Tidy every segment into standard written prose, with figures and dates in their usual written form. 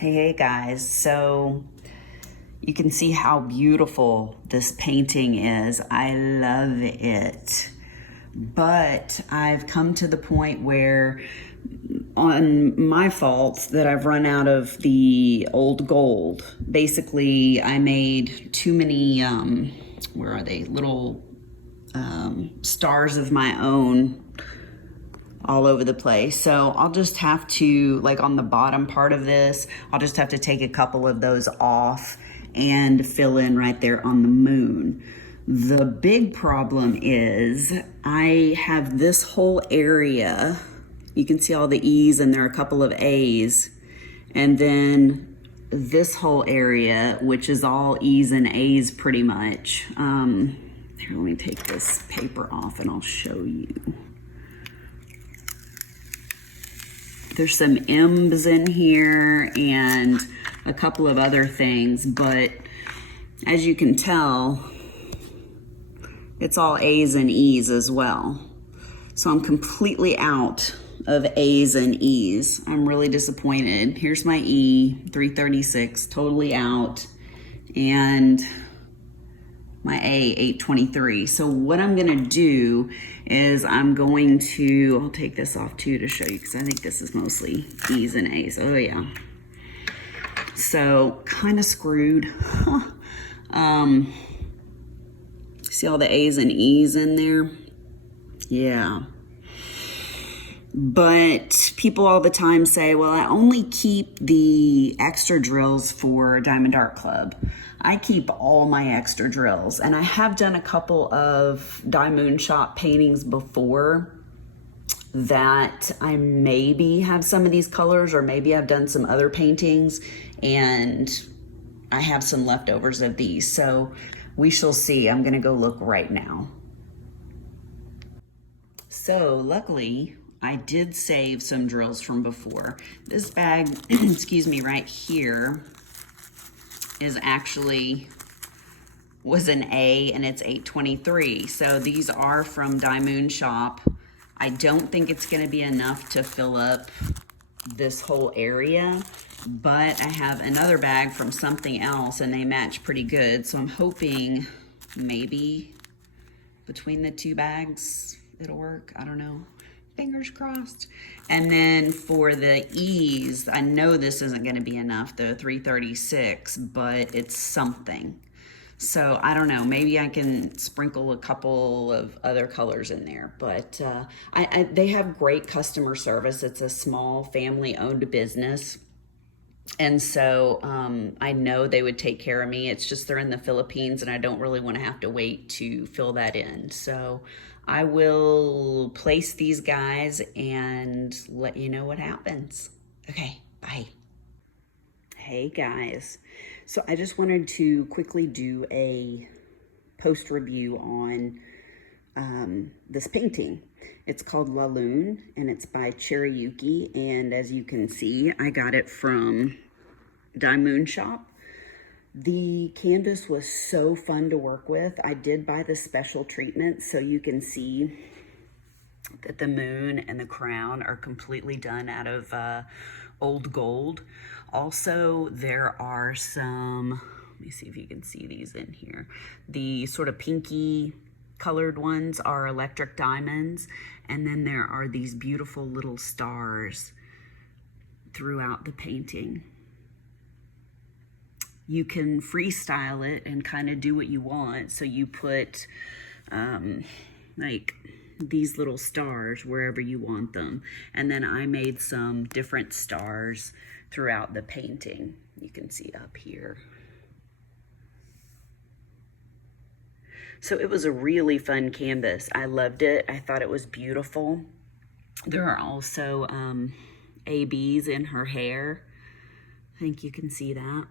Hey guys, so you can see how beautiful this painting is. I love it. But I've come to the point where, on my fault, that I've run out of the old gold. Basically, I made too many, where are they? Little stars of my own all over the place. So I'll just have to, like on the bottom part of this, I'll just have to take a couple of those off and fill in right there on the moon. The big problem is I have this whole area. You can see all the E's and there are a couple of A's. And then this whole area, which is all E's and A's pretty much. Here, let me take this paper off and I'll show you. There's some M's in here and a couple of other things, but as you can tell, it's all A's and E's as well. So I'm completely out of A's and E's. I'm really disappointed. Here's my E, 336, totally out, and my A, 823. So what I'm gonna do is I'll take this off too to show you, because I think this is mostly E's and A's. Oh yeah. So kind of screwed. See all the A's and E's in there? Yeah. But people all the time say, well, I only keep the extra drills for Diamond Art Club. I keep all my extra drills, and I have done a couple of Diymoonshop paintings before that I maybe have some of these colors, or maybe I've done some other paintings and I have some leftovers of these. So we shall see. I'm gonna go look right now. So luckily, I did save some drills from before. This bag, excuse me, right here was an A, and it's 823. So these are from Diymoonshop. I don't think it's gonna be enough to fill up this whole area, but I have another bag from something else and they match pretty good. So I'm hoping maybe between the two bags, it'll work. I don't know. Fingers crossed. And then for the E's, I know this isn't going to be enough, the 336, but it's something. So I don't know, maybe I can sprinkle a couple of other colors in there, but they have great customer service. It's a small family-owned business. And so I know they would take care of me. It's just they're in the Philippines and I don't really want to have to wait to fill that in. So I will place these guys and let you know what happens. Okay, bye. Hey guys. So I just wanted to quickly do a post review on this painting. It's called Lune and it's by Cherryuki. And as you can see, I got it from Diymoonshop. The canvas was so fun to work with. I did buy the special treatment so you can see that the moon and the crown are completely done out of old gold. Also, there are some, let me see if you can see these in here. The sort of pinky colored ones are electric diamonds, and then there are these beautiful little stars throughout the painting. You can freestyle it and kind of do what you want. So you put like these little stars wherever you want them. And then I made some different stars throughout the painting. You can see up here. So it was a really fun canvas. I loved it. I thought it was beautiful. There are also ABs in her hair. I think you can see that.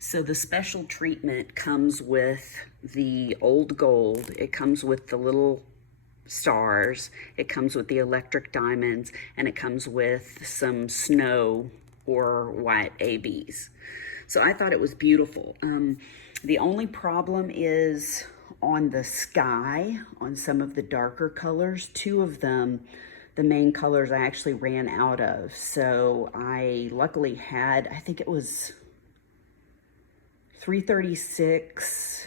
So the special treatment comes with the old gold. It comes with the little stars. It comes with the electric diamonds, and it comes with some snow or white ABs. So I thought it was beautiful. The only problem is on the sky, on some of the darker colors, two of them, the main colors I actually ran out of. So I luckily had, I think it was 336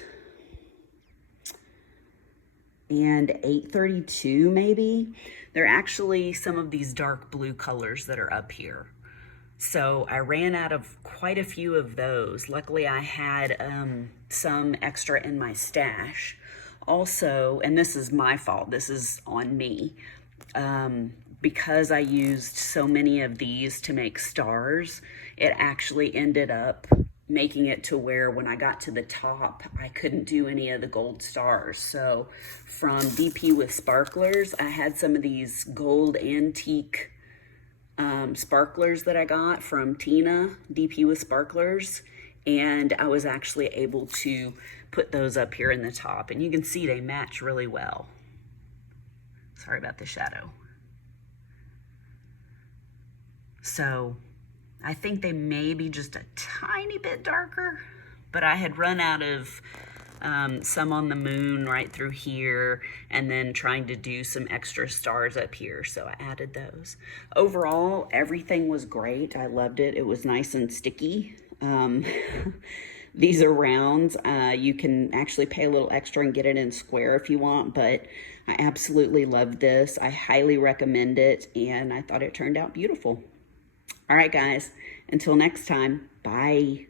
and 832 maybe. They're actually some of these dark blue colors that are up here. So I ran out of quite a few of those. Luckily I had some extra in my stash. Also, and this is my fault, this is on me, because I used so many of these to make stars, it actually ended up making it to where when I got to the top, I couldn't do any of the gold stars. So from DP with Sparklers, I had some of these gold antique sparklers that I got from Tina, DP with Sparklers, and I was actually able to put those up here in the top, and you can see they match really well. Sorry about the shadow. So I think they may be just a tiny bit darker, but I had run out of some on the moon right through here, and then trying to do some extra stars up here, so I added those. Overall, everything was great. I loved it. It was nice and sticky. These are rounds. You can actually pay a little extra and get it in square if you want, but I absolutely love this. I highly recommend it, and I thought it turned out beautiful. All right, guys, until next time, bye.